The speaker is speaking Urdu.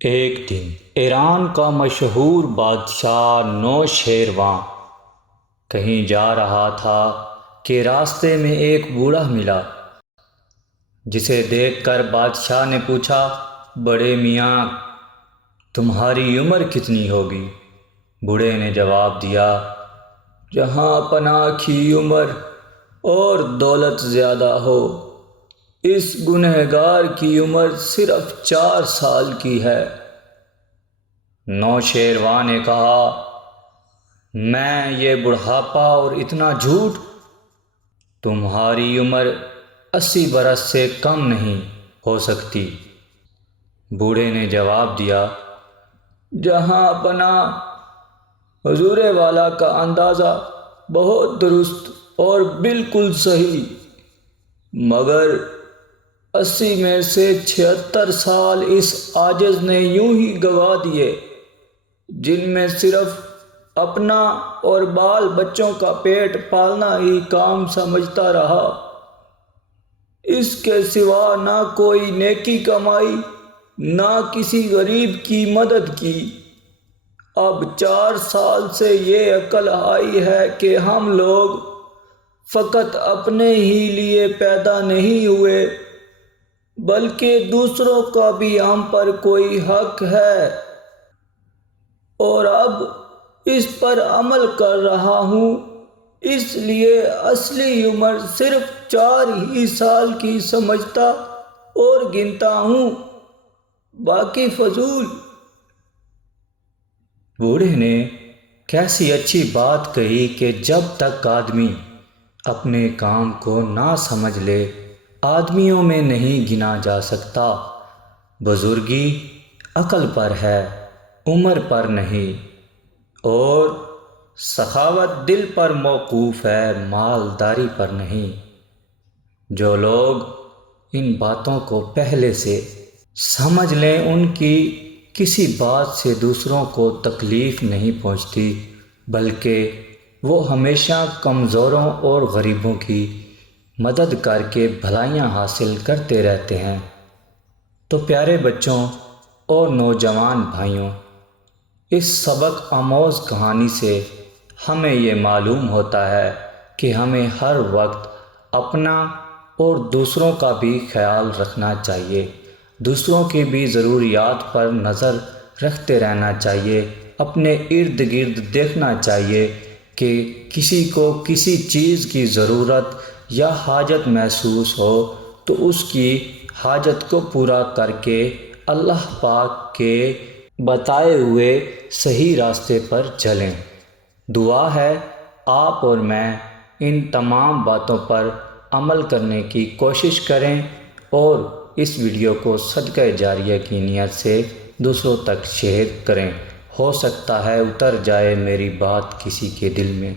ایک دن ایران کا مشہور بادشاہ نوشیروان کہیں جا رہا تھا کہ راستے میں ایک بوڑھا ملا، جسے دیکھ کر بادشاہ نے پوچھا، بڑے میاں، تمہاری عمر کتنی ہوگی؟ بوڑھے نے جواب دیا، جہاں پناہ کی عمر اور دولت زیادہ ہو، اس گنہگار کی عمر صرف 4 سال کی ہے۔ نوشیروان نے کہا، میں یہ بڑھاپا اور اتنا جھوٹ! تمہاری عمر 80 برس سے کم نہیں ہو سکتی۔ بوڑھے نے جواب دیا، جہاں پناہ، حضور والا کا اندازہ بہت درست اور بالکل صحیح، مگر 80 میں سے 76 سال اس عاجز نے یوں ہی گنوا دیے، جن میں صرف اپنا اور بال بچوں کا پیٹ پالنا ہی کام سمجھتا رہا، اس کے سوا نہ کوئی نیکی کمائی، نہ کسی غریب کی مدد کی۔ اب 4 سال سے یہ عقل آئی ہے کہ ہم لوگ فقط اپنے ہی لیے پیدا نہیں ہوئے، بلکہ دوسروں کا بھی ہم پر کوئی حق ہے، اور اب اس پر عمل کر رہا ہوں، اس لیے اصلی عمر صرف 4 ہی سال کی سمجھتا اور گنتا ہوں، باقی فضول۔ بوڑھے نے کیسی اچھی بات کہی کہ جب تک آدمی اپنے کام کو نہ سمجھ لے، آدمیوں میں نہیں گنا جا سکتا۔ بزرگی عقل پر ہے، عمر پر نہیں، اور سخاوت دل پر موقوف ہے، مالداری پر نہیں۔ جو لوگ ان باتوں کو پہلے سے سمجھ لیں، ان کی کسی بات سے دوسروں کو تکلیف نہیں پہنچتی، بلکہ وہ ہمیشہ کمزوروں اور غریبوں کی مدد کر کے بھلائیاں حاصل کرتے رہتے ہیں۔ تو پیارے بچوں اور نوجوان بھائیوں، اس سبق آموز کہانی سے ہمیں یہ معلوم ہوتا ہے کہ ہمیں ہر وقت اپنا اور دوسروں کا بھی خیال رکھنا چاہیے، دوسروں کی بھی ضروریات پر نظر رکھتے رہنا چاہیے، اپنے ارد گرد دیکھنا چاہیے کہ کسی کو کسی چیز کی ضرورت یا حاجت محسوس ہو تو اس کی حاجت کو پورا کر کے اللہ پاک کے بتائے ہوئے صحیح راستے پر چلیں۔ دعا ہے آپ اور میں ان تمام باتوں پر عمل کرنے کی کوشش کریں اور اس ویڈیو کو صدقہ جاریہ کی نیت سے دوسروں تک شیئر کریں۔ ہو سکتا ہے اتر جائے میری بات کسی کے دل میں۔